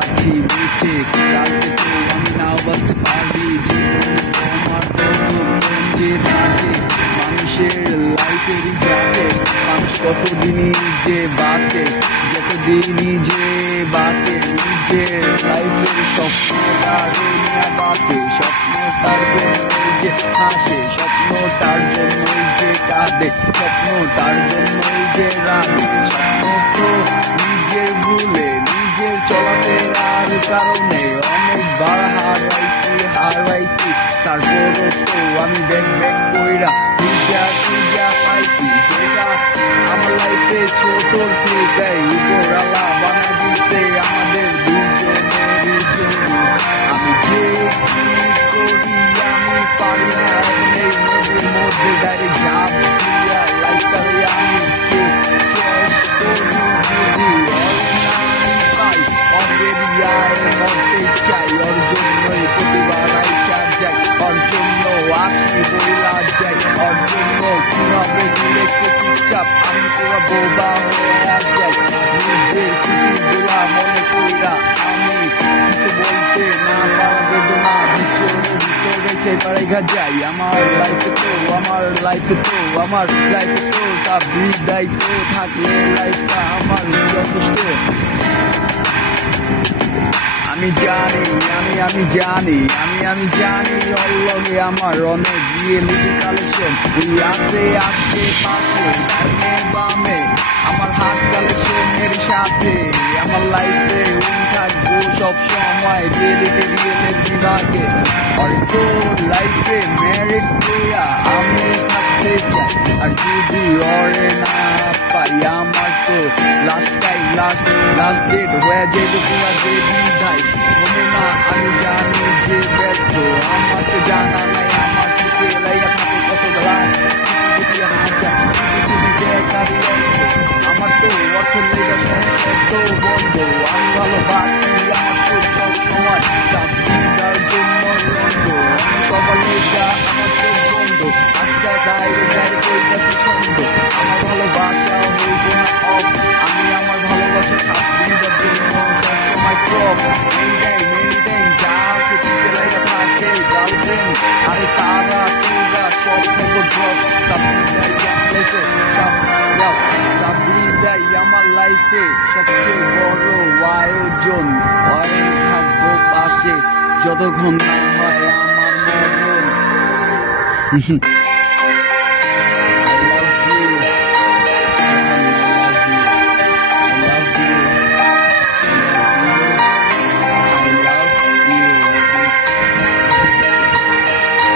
যাচ্ছি বুঝে কালকে তো আমি নাও বাঁচতে পারি জীবন তোমার কতক্ষণ যে থাকে মানুষের লাইফেরই যাতে মানুষ কতদিনই যে বাঁচে যতদিনই যে বাঁচে নিজের লাইফের স্বপ্নটার নিয়ে বাঁচে স্বপ্ন তার জন্যই যে হাসে স্বপ্ন তার জন্যই যে কাঁদে স্বপ্ন তার জন্যই যে রাধে স্বপ্ন তো নিজের ভুলে নিজের চলাফেরার কারণে অনেকবার হারাইছি তারপরও তো আমি ব্যাক কইরা খুঁজা পাইছি যেটা আমার লাইফে ছোট থেকে উপরালা বানা দিতে আমাদের দুজনেরই জন্য আমি যে করি আমি পারি না এই নদীর মধ্যে ডাইরেক্ট ঝাঁপ দিয়া লাইফটারে আমি শেষ করি যদি পাই অবেরিয়ায় মরতে চাই ওর জন্যই প্রতিবার আইসা যাই ওর জন্য আসি বইলা যাই ওর জন্য কিভাবে দিলেছে চুপচাপ আমি পুরো বোবা হয়ে যাই নিজের স্মৃতিগুলা মনে কইরা আমি কিছু বলতে না পারা বেদনা ভিতরে চেপারেগা যাই আমার লাইফে তো সাবরি দায়িত্ব থাকলে লাইফটা আমার যথেষ্ট আমি জানি অল্লগে আমার অনেক গিয়ে লিখি কালেকশন ওই আশেপাশে ডানে বামে আমার হাত কালেকশনের সাথে আমার লাইফে ওই থাকবো সব সময় রিয়েলের বিভাগে আর তোর লাইফে ম্যারিড কইরা আমি থাকতে চাই আর যদি ওরে না পাই আমার তো লাস্ট ডেট হয়ে যাবে পুরা যে বিদায় হবে না আমি জানি যে ব্যর্থ আমার তো জানা নাই আমার কিসে লাইয়া থাকে কত গলায় আমার তো অর্থ লেগে শব্দ বন্ধ আমি ভালোবাসি আমার চোখ সব সময় চাকরিটার জন্য বন্ধ আমি সবার লেগা আমার চোখ বন্ধ আজকে ডাইরে কইতাছি ছন্দ আমার ভালোবাসা হইব না অফ আমি আমার ভালোবাসা চাকরিটার জন্য সবসময় ক্রপ মেনটেন যা আছে কিসে লেগে থাকে গার্লফ্রেন্ড আরে তারা তোরা সব থেকে ড্রপ সাবরিদাই আমার লাইফে সবচেয়ে বড় আয়োজন হয়ে থাকবো পাশে যতক্ষণ না হয় আমার মরণ